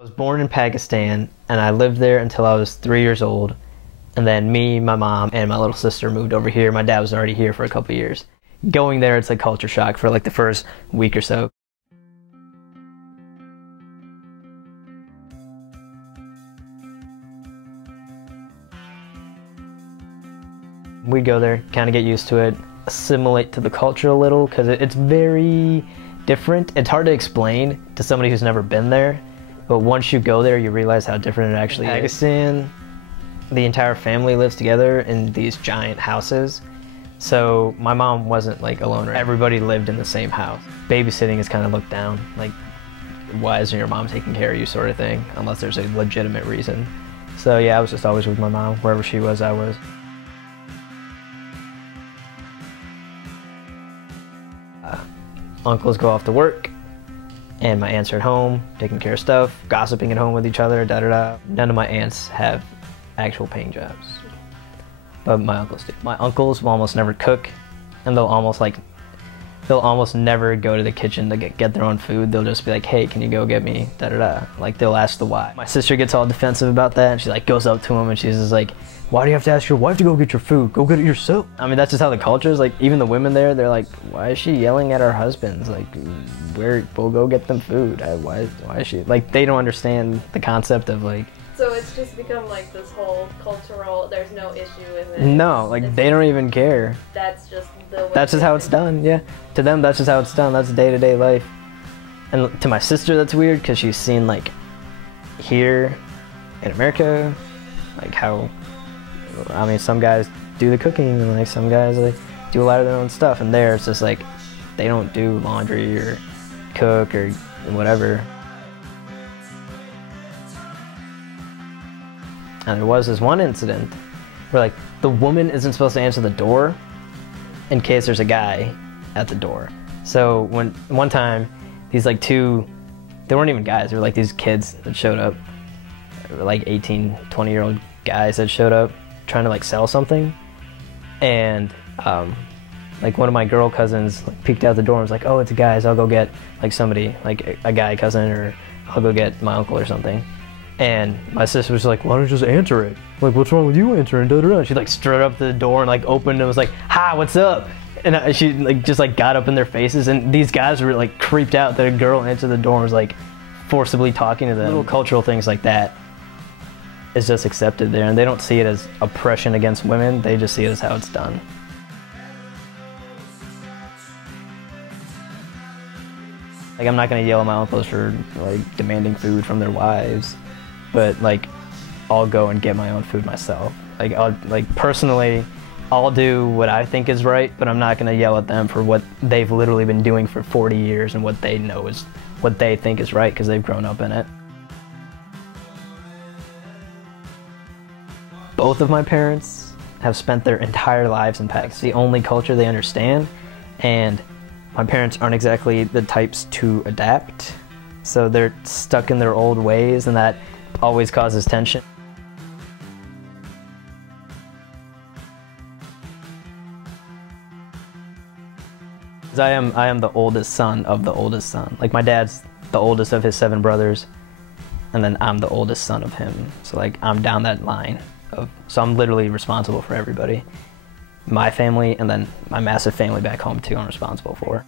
I was born in Pakistan and I lived there until I was 3 years old. And then me, my mom, and my little sister moved over here. My dad was already here for a couple years. Going there, it's like culture shock for like the first week or so. We'd go there, kind of get used to it, assimilate to the culture a little, because it's very different. It's hard to explain to somebody who's never been there, but once you go there, you realize how different it actually is. Pakistan, the entire family lives together in these giant houses. So my mom wasn't like alone. Everybody lived in the same house. Babysitting is kind of looked down, like why isn't your mom taking care of you sort of thing, unless there's a legitimate reason. So yeah, I was just always with my mom. Wherever she was, I was. Uncles go off to work, and my aunts are at home, taking care of stuff, gossiping at home with each other, da-da-da. None of my aunts have actual paying jobs, but my uncles do. My uncles will almost never cook, and they'll almost never go to the kitchen to get their own food. They'll just be like, hey, can you go get me, da-da-da. Like, they'll ask the why. My sister gets all defensive about that, and she like goes up to him, and she's just like, why do you have to ask your wife to go get your food? Go get it yourself. I mean, that's just how the culture is. Like, even the women there, they're like, why is she yelling at our husbands? Like, we'll go get them food. Why is she? Like, they don't understand the concept of like. So it's just become like this whole cultural, there's no issue with it. No, like they don't even care. That's just the way. That's just how it's done, yeah. To them, that's just how it's done. That's day-to-day life. And to my sister, that's weird because she's seen like here in America, like how, I mean, some guys do the cooking and like some guys like do a lot of their own stuff, and there it's just like they don't do laundry or cook or whatever. And there was this one incident where like the woman isn't supposed to answer the door in case there's a guy at the door. So one time these like they weren't even guys, they were like these kids that showed up, like 18, 20-year-old guys that showed up trying to like sell something. And like one of my girl cousins like peeked out the door and was like, oh, it's guys, I'll go get like somebody, like a guy cousin, or I'll go get my uncle or something. And my sister was like, why don't you just answer it? Like, what's wrong with you answering? Da, da, da. She like strode up to the door and like opened and was like, hi, what's up? And she like just like got up in their faces, and these guys were like creeped out that a girl answered the door and was like forcibly talking to them. Little cultural things like that is just accepted there, and they don't see it as oppression against women, they just see it as how it's done. Like, I'm not gonna yell at my uncles for like demanding food from their wives, but like I'll go and get my own food myself. Like personally, I'll do what I think is right, but I'm not gonna yell at them for what they've literally been doing for 40 years and what they know is what they think is right because they've grown up in it. Both of my parents have spent their entire lives in Pakistan. It's the only culture they understand, and my parents aren't exactly the types to adapt, so they're stuck in their old ways, and that always causes tension. I am the oldest son of the oldest son. Like, my dad's the oldest of his 7 brothers, and then I'm the oldest son of him. So like I'm down that line so I'm literally responsible for everybody. My family, and then my massive family back home too, I'm responsible for.